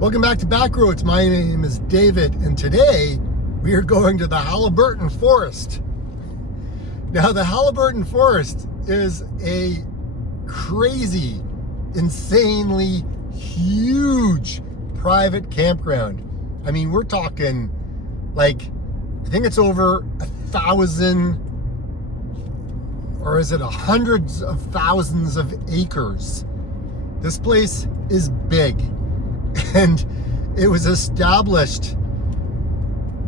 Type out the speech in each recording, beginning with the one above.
Welcome back to Backroads. My name is David, and today we are going to the Haliburton Forest. Now, the Haliburton Forest is a crazy, insanely huge private campground. I mean, we're talking like, I think it's over 1,000, or is it hundreds of thousands of acres. This place is big. And it was established,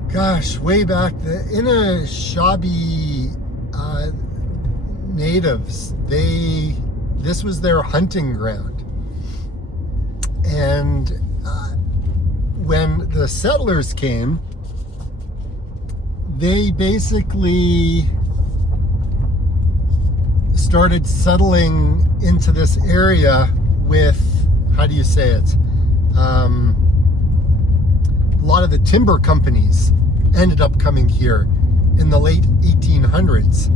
gosh, way back in a Shabi natives. This was their hunting ground. And when the settlers came, they basically started settling into this area with, how do you say it? A lot of the timber companies ended up coming here in the late 1800s.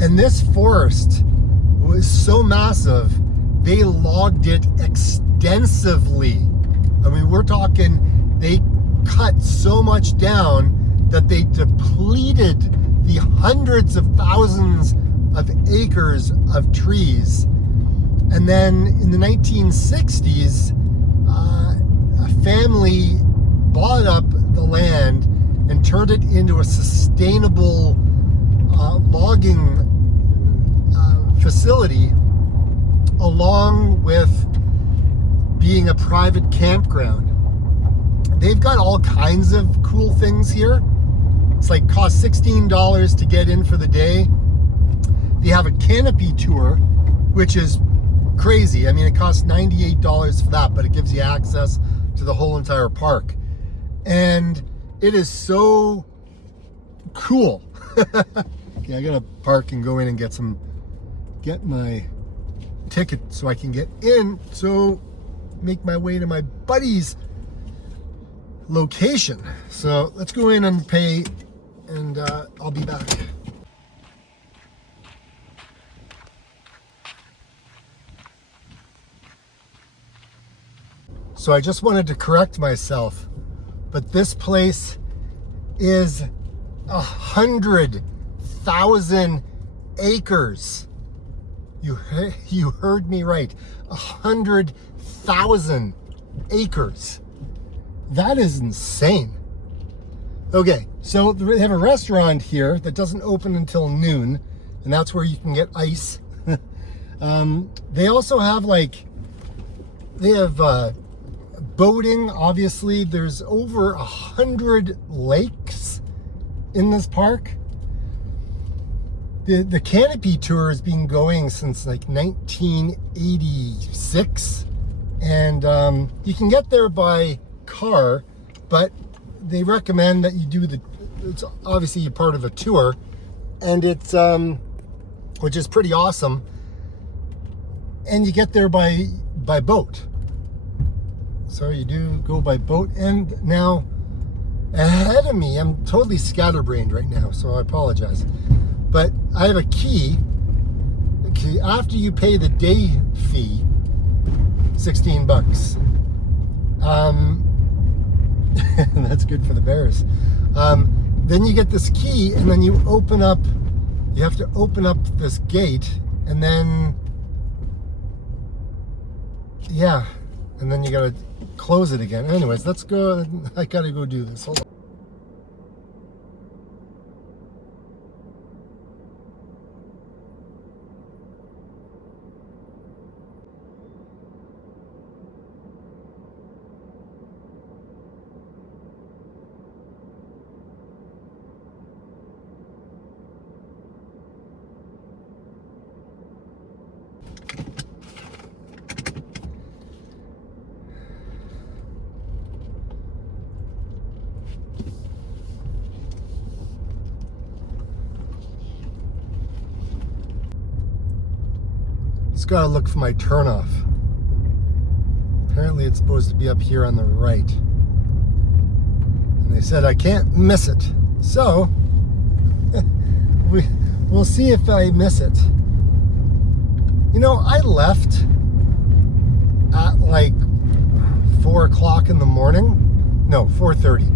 And this forest was so massive, they logged it extensively. I mean, we're talking, they cut so much down that they depleted the hundreds of thousands of acres of trees. And then in the 1960s, a family bought up the land and turned it into a sustainable logging facility, along with being a private campground. They've got all kinds of cool things here. It's like cost $16 to get in for the day. They have a Canopy Tour, which is crazy. I mean, it costs $98 for that, but it gives you access to the whole entire park. And it is so cool. Okay, I gotta park and go in and get my ticket so I can get in, so make my way to my buddy's location. So let's go in and pay, and I'll be back. So I just wanted to correct myself, but this place is 100,000 acres. You heard me right. 100,000 acres. That is insane. Okay, so they have a restaurant here that doesn't open until noon, and that's where you can get ice. They also have boating. Obviously, there's over 100 lakes in this park. The Canopy Tour has been going since like 1986, and you can get there by car, but they recommend that you do it's obviously part of a tour, and it's which is pretty awesome, and you get there by boat. So you do go by boat. And now ahead of me, I'm totally scatterbrained right now, so I apologize, but I have a key. After you pay the day fee, $16, that's good for the bears. Then you get this key, and then you have to open up this gate, and then and then you gotta close it again. Anyways, let's go. I gotta go do this. Hold on. Just gotta look for my turnoff. Apparently it's supposed to be up here on the right. And they said I can't miss it. So, we'll see if I miss it. You know, I left at like 4 o'clock in the morning. No, 4:30.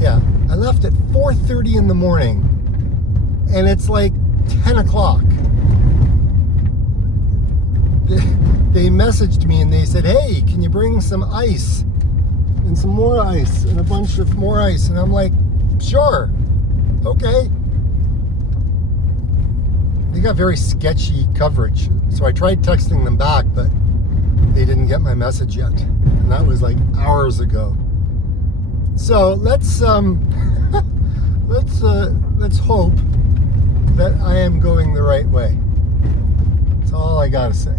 Yeah, I left at 4:30 in the morning, and it's like 10 o'clock. They messaged me and they said, hey, can you bring some ice and some more ice and a bunch of more ice? And I'm like, sure, okay. They got very sketchy coverage, so I tried texting them back, but they didn't get my message yet, and that was like hours ago. So let's let's hope that I am going the right way. That's all I gotta say.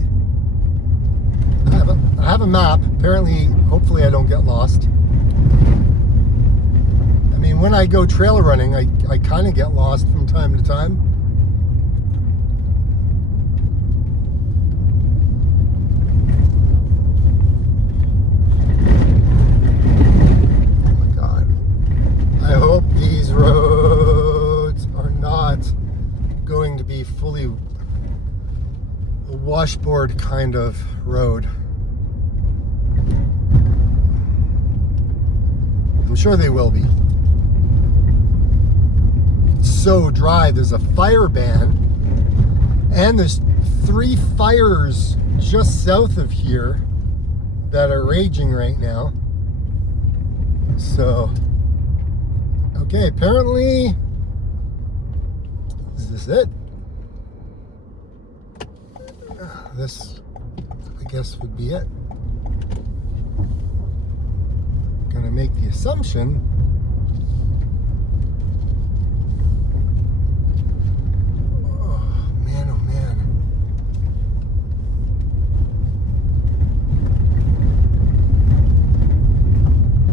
I have a map. Apparently, hopefully I don't get lost. I mean, when I go trail running, I kind of get lost from time to time. Oh my God. I hope these roads are not going to be fully a washboard kind of road. I'm sure they will be. It's so dry. There's a fire ban, and there's 3 fires just south of here that are raging right now. So, okay, apparently, is this it? This, I guess, would be it. Gonna make the assumption oh man,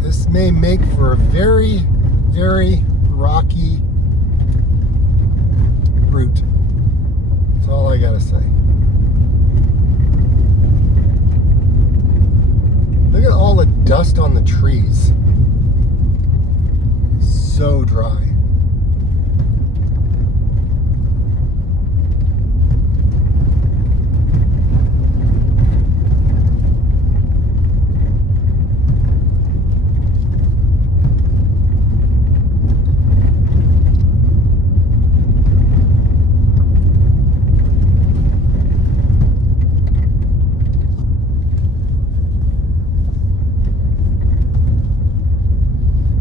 this may make for a very, very rocky route. That's all I gotta say. Look at all the dust on the trees. So dry.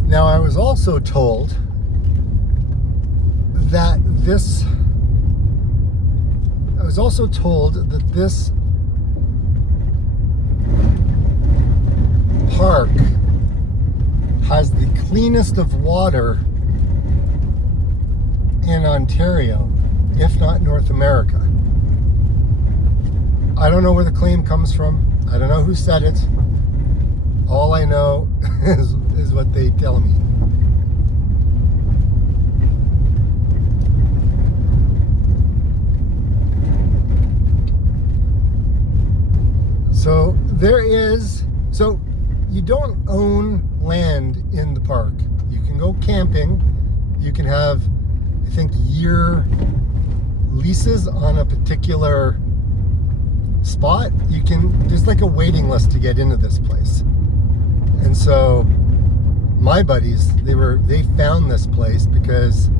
Now, I was also told that this park has the cleanest of water in Ontario, if not North America. I don't know where the claim comes from. I don't know who said it. All I know is what they tell me. So you don't own land in the park. You can go camping. You can have, I think, year leases on a particular spot. There's like a waiting list to get into this place. And so my buddies, they found this place because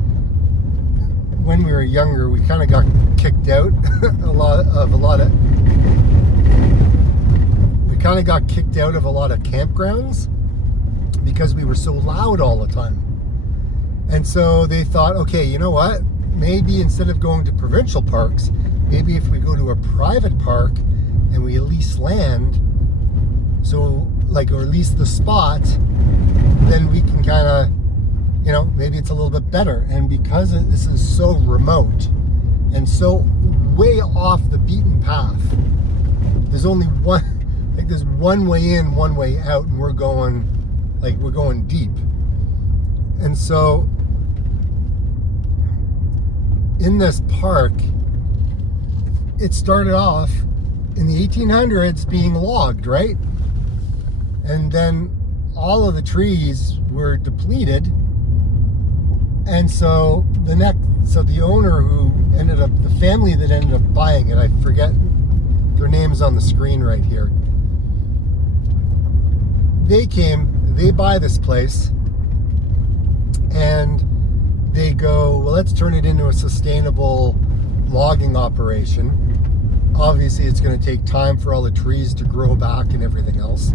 when we were younger, we kind of got kicked out of a lot of campgrounds because we were so loud all the time. And so they thought, okay, you know what? Maybe instead of going to provincial parks, maybe if we go to a private park and we lease land, or lease the spot, then we can kind of, maybe it's a little bit better. And because this is so remote and so way off the beaten path, there's only there's one way in, one way out, and we're going deep. And so in this park, it started off in the 1800s being logged, right? And then all of the trees were depleted. And so the owner the family that ended up buying it, I forget their names on the screen right here. they buy this place and they go, well, let's turn it into a sustainable logging operation. Obviously, it's going to take time for all the trees to grow back and everything else.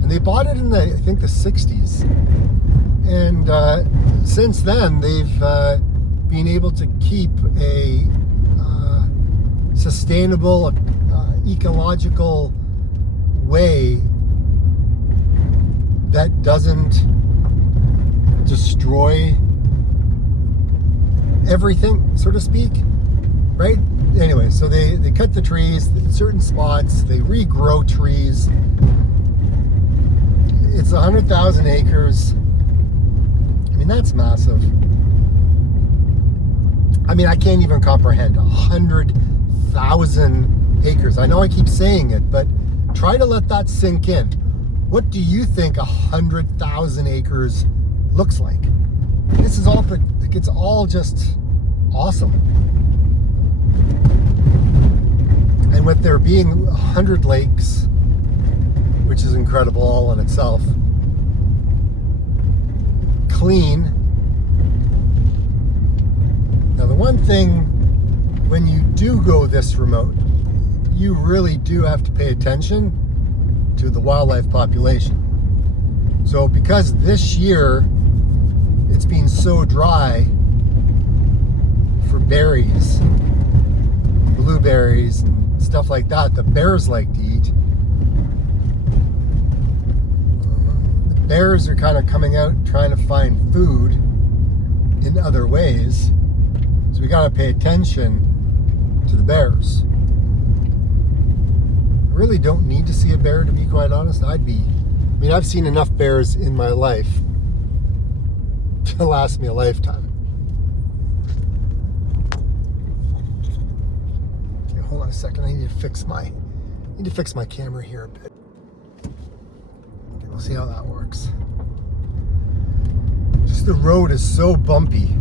And they bought it in I think the 60s. And since then, they've been able to keep a sustainable, ecological way that doesn't destroy everything, so to speak, right? Anyway, so they cut the trees in certain spots, they regrow trees. It's 100,000 acres. I mean, that's massive. I mean, I can't even comprehend 100,000 acres. I know I keep saying it, but try to let that sink in. What do you think 100,000 acres looks like? This is all, it's all just awesome. And with there being 100 lakes, which is incredible all in itself, clean. Now the one thing, when you do go this remote, you really do have to pay attention to the wildlife population. So because this year it's been so dry for berries, blueberries and stuff like that, the bears like to eat. The bears are kind of coming out trying to find food in other ways. So we got to pay attention to the bears. I really don't need to see a bear, to be quite honest. I've seen enough bears in my life to last me a lifetime. Okay, hold on a second. I need to fix my camera here a bit. Okay, we'll see how that works. Just the road is so bumpy.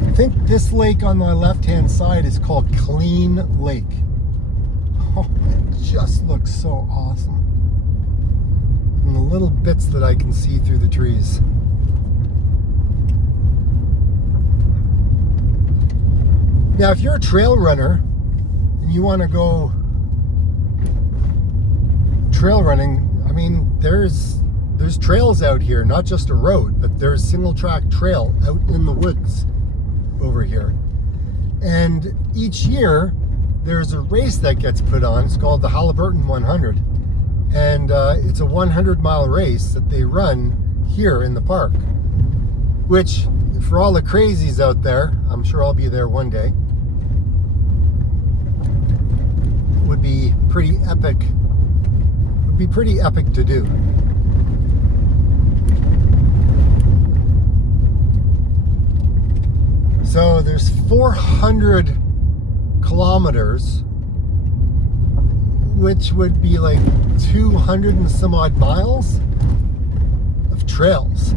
I think this lake on my left-hand side is called Clean Lake. Oh, it just looks so awesome. And the little bits that I can see through the trees. Now, if you're a trail runner and you want to go trail running, I mean, there's trails out here, not just a road, but there's single track trail out in the woods over here. And each year there's a race that gets put on. It's called the Haliburton 100, and it's a 100-mile race that they run here in the park, which for all the crazies out there, I'm sure I'll be there one day, would be pretty epic. Would be pretty epic to do. So there's 400 kilometers, which would be like 200 and some odd miles of trails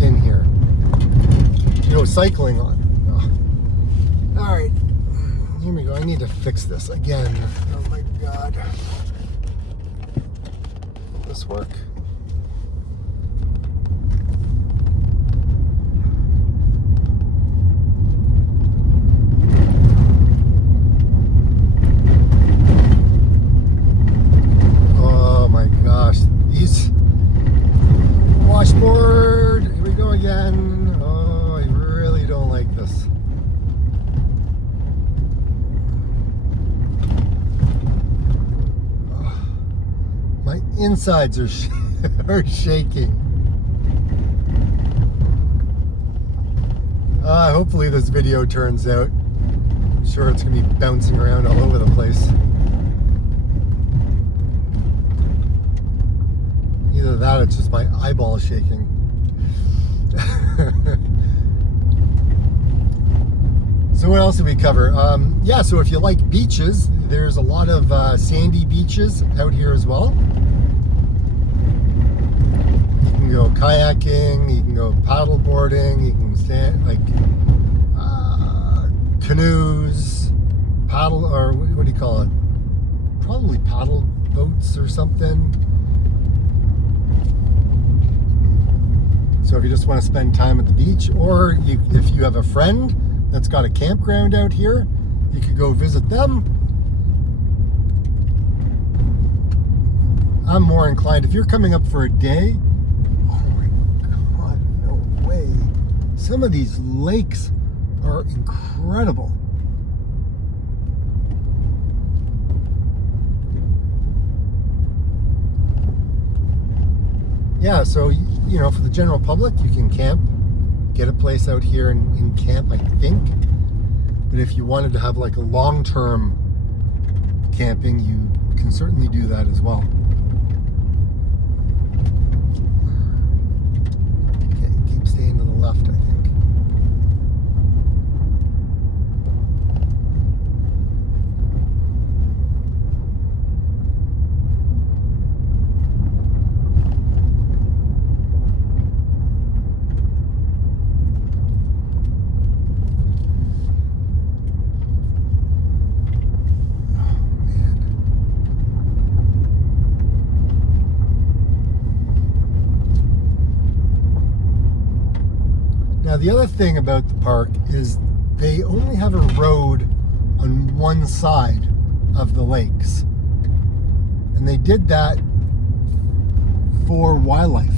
in here to go cycling on. Oh. All right, here we go. I need to fix this again. Oh my God. Will this work? Washboard, here we go again. Oh, I really don't like this. Oh, my insides are shaking. Hopefully this video turns out. I'm sure it's going to be bouncing around all over the place. Either that or it's just my eyeball shaking. So what else did we cover? Yeah, so if you like beaches, there's a lot of sandy beaches out here as well. You can go kayaking, you can go paddle boarding, you can stand canoes, paddle, or what do you call it? probably paddle boats or something. So if you just want to spend time at the beach, or if you have a friend that's got a campground out here, you could go visit them. I'm more inclined, if you're coming up for a day, oh my God, no way. Some of these lakes are incredible. Yeah, so, you know, for the general public, you can camp, get a place out here and camp, I think. But if you wanted to have like a long-term camping, you can certainly do that as well. Okay, keep staying to the left, I think. Now, the other thing about the park is they only have a road on one side of the lakes. And they did that for wildlife.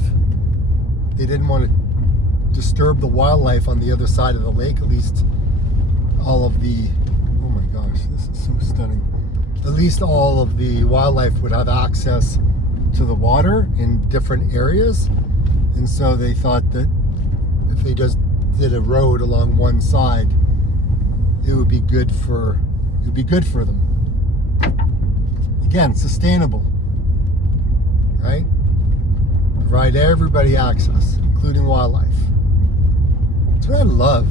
They didn't want to disturb the wildlife on the other side of the lake, at least all of the, oh my gosh, this is so stunning. At least all of the wildlife would have access to the water in different areas. And so they thought that if they just did a road along one side, it would be good for them. Again, sustainable, right? Provide everybody access, including wildlife. That's what I love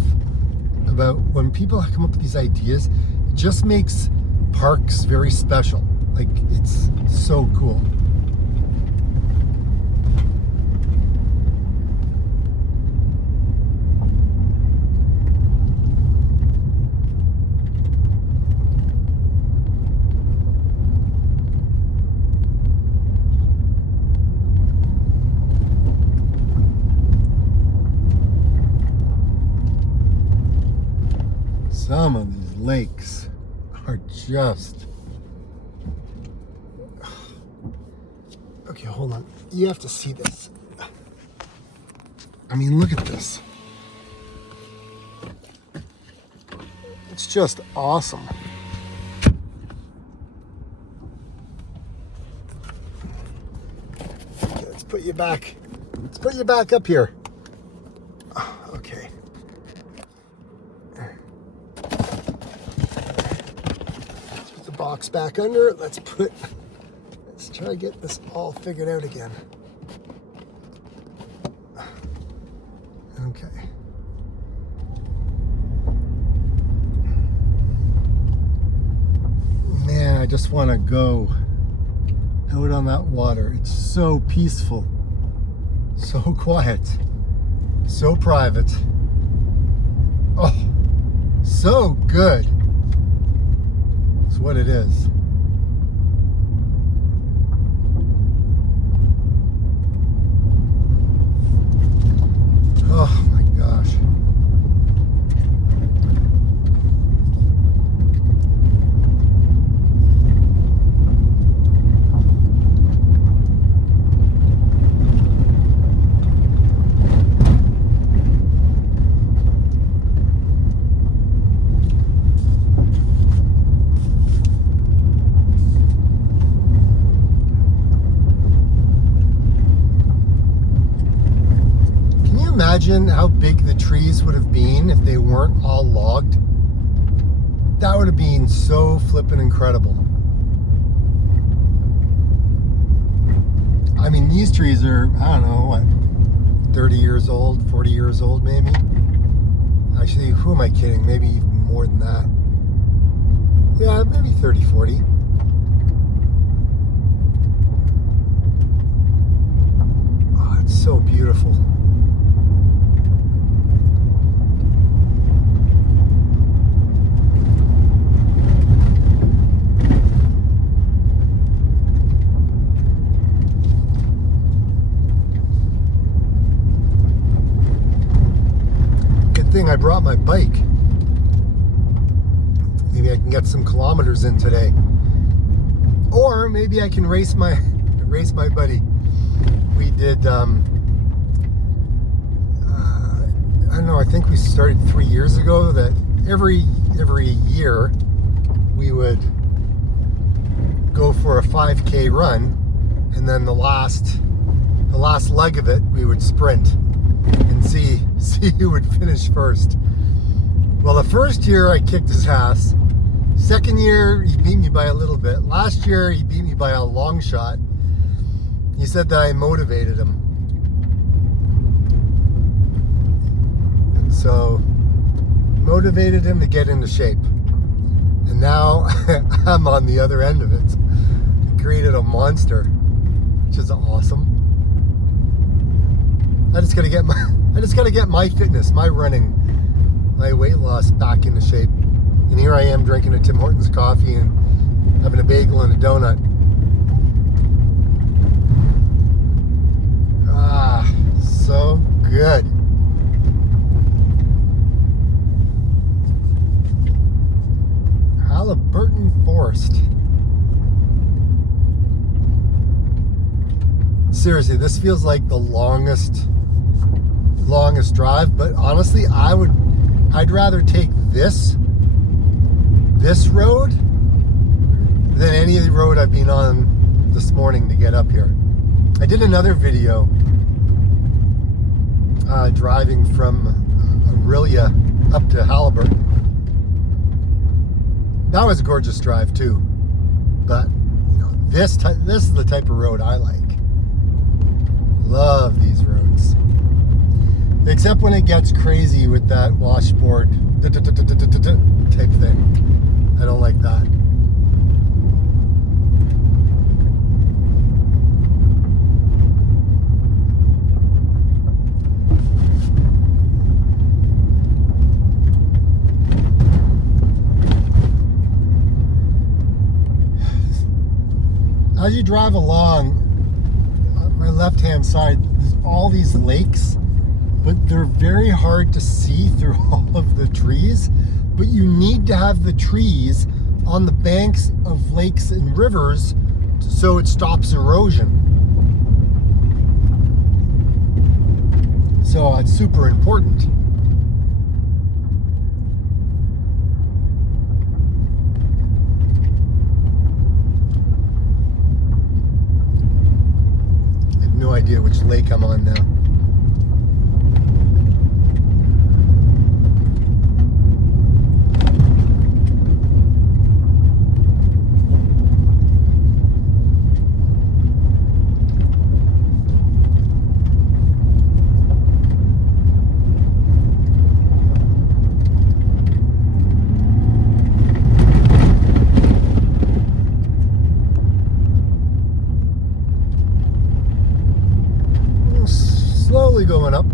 about when people come up with these ideas. It just makes parks very special. Like, it's so cool. Some of these lakes are just... Okay, hold on. You have to see this. I mean, look at this. It's just awesome. Okay, let's put you back. Let's put you back up here. Okay. Box back under it. Let's try to get this all figured out again. Okay. Man, I just want to go out on that water. It's so peaceful, so quiet, so private. Oh, so good. What it is. Oh my gosh. Imagine how big the trees would have been if they weren't all logged. That would have been so flippin' incredible. I mean, these trees are, I don't know, what, 30 years old, 40 years old maybe? Actually, who am I kidding? Maybe even more than that. Yeah, maybe 30, 40. Oh, it's so beautiful. I brought my bike. Maybe I can get some kilometers in today. Or maybe I can race my buddy. We did, I don't know, I think we started 3 years ago that every year we would go for a 5K run, and then the last leg of it we would sprint and see who would finish first. Well, the first year I kicked his ass. Second year he beat me by a little bit. Last year he beat me by a long shot. He said that I motivated him. And so motivated him to get into shape. And now I'm on the other end of it. He created a monster, which is awesome. I just gotta get my fitness, my running, my weight loss back into shape. And here I am drinking a Tim Hortons coffee and having a bagel and a donut. Ah, so good. Haliburton Forest. Seriously, this feels like the longest drive, but honestly, I'd rather take this road than any road I've been on this morning to get up here. I did another video driving from Aurelia up to Haliburton. That was a gorgeous drive too, but you know, this is the type of road I like. Love these roads, except when it gets crazy with that washboard type thing. I don't like that. As you drive along, on my left-hand side, there's all these lakes, but they're very hard to see through all of the trees. But you need to have the trees on the banks of lakes and rivers so it stops erosion. So it's super important. I have no idea which lake I'm on now. Slowly going up.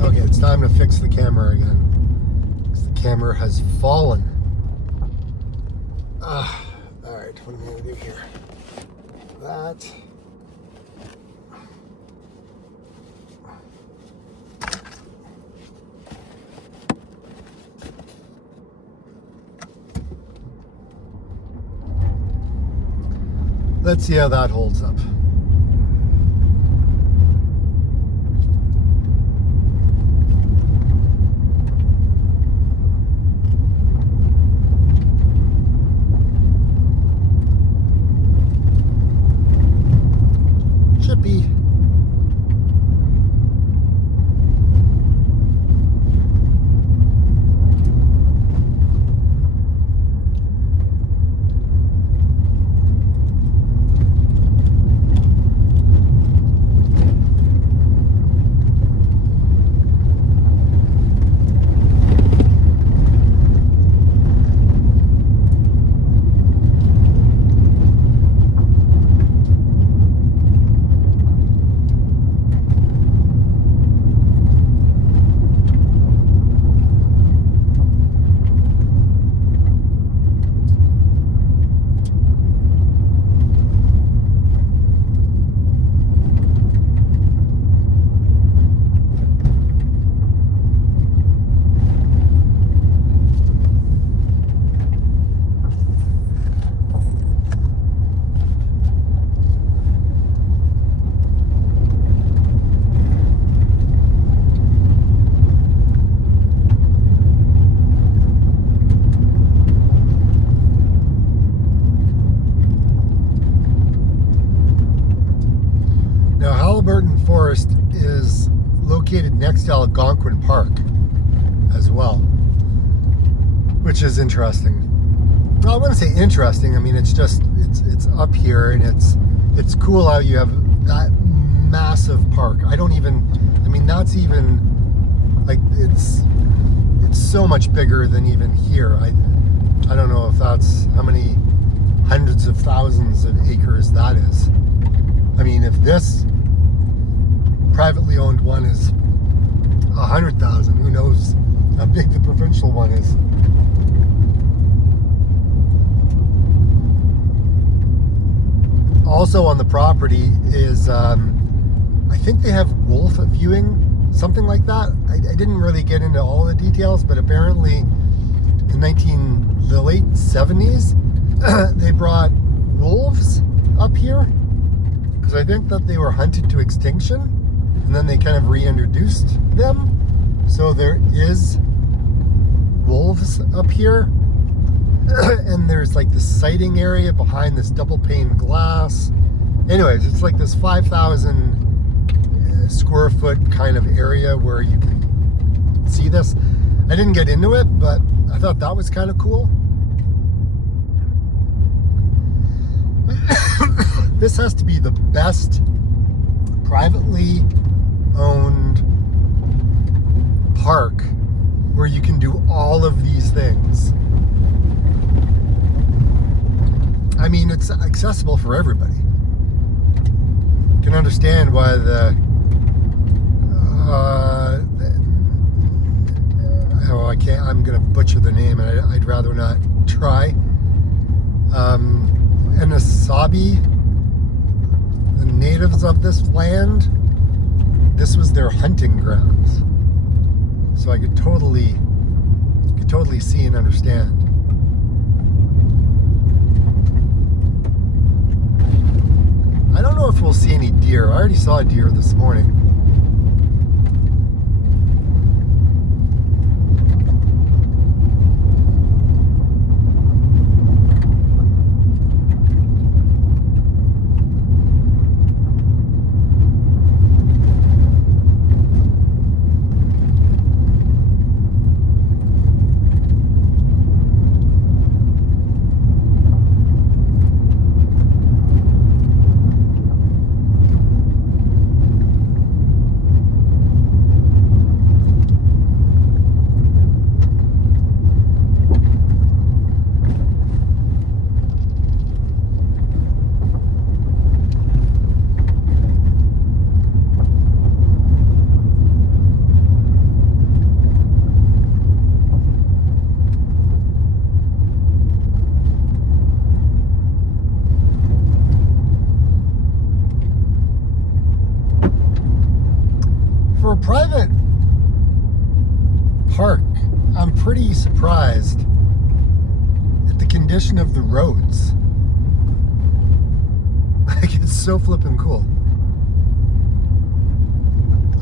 Okay, it's time to fix the camera again, because the camera has fallen. Alright, what am I going to do here? That. Let's see how that holds up. Chippy. located next to Algonquin Park as well, which is interesting. Well, I wouldn't say interesting. I mean, it's just it's up here, and it's cool how you have that massive park. I mean, that's even like it's so much bigger than even here. I don't know if that's how many hundreds of thousands of acres that is. I mean, if this privately owned one is 100,000, who knows how big the provincial one is. Also on the property is, I think they have wolf viewing, something like that. I didn't really get into all the details, but apparently in the late 70s, they brought wolves up here, because I think that they were hunted to extinction, and then they kind of reintroduced them. So there is wolves up here. And there's like this sighting area behind this double pane glass. Anyways, it's like this 5,000 square foot kind of area where you can see this. I didn't get into it, but I thought that was kind of cool. This has to be the best privately owned park where you can do all of these things. I mean, it's accessible for everybody. You can understand why I'm gonna butcher the name, and I'd rather not try. Anasabi, the natives of this land, this was their hunting grounds. So I could totally see and understand. I don't know if we'll see any deer. I already saw a deer this morning. For a private park, I'm pretty surprised at the condition of the roads. Like, it's so flippin' cool.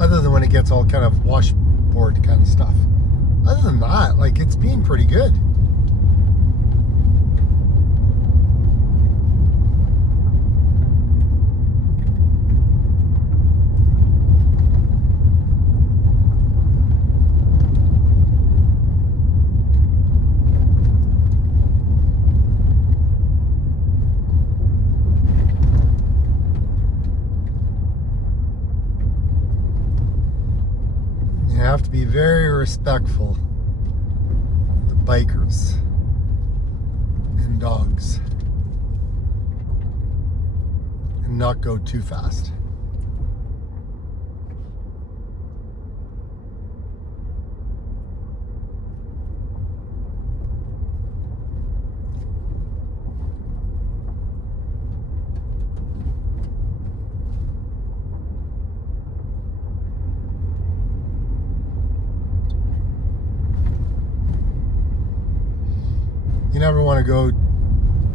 Other than when it gets all kind of washboard kind of stuff. Other than that, like, it's been pretty good. You have to be very respectful of the bikers and dogs and not go too fast. You never want to go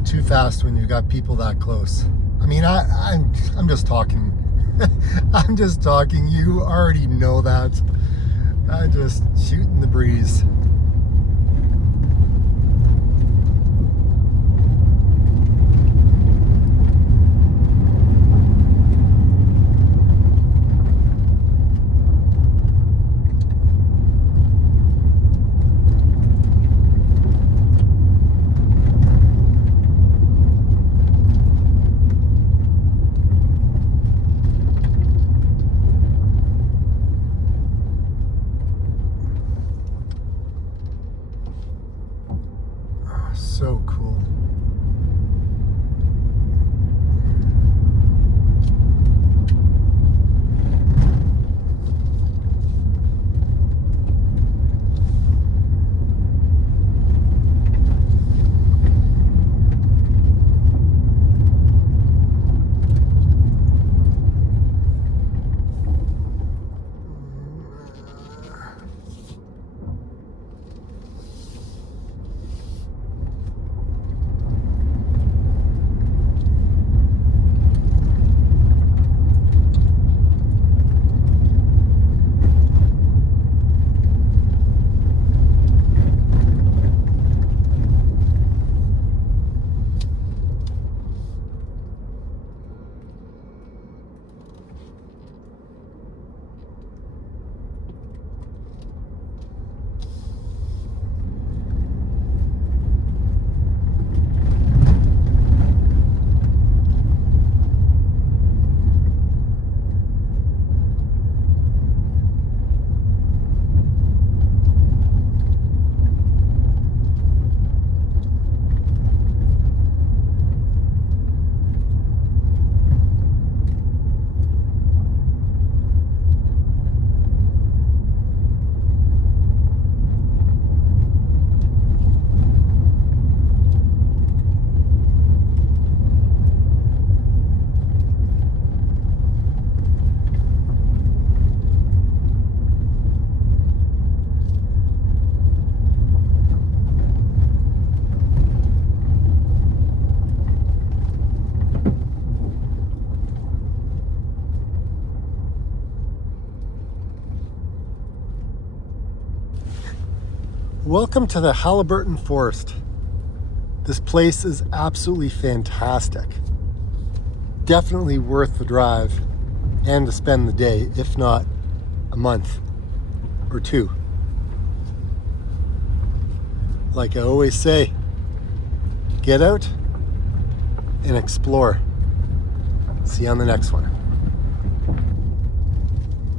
too fast when you've got people that close. I mean, I'm just talking. I'm just talking. You already know that. I'm just shooting the breeze. So cool. Welcome to the Haliburton Forest. This place is absolutely fantastic. Definitely worth the drive and to spend the day, if not a month or two. Like I always say, get out and explore. See you on the next one.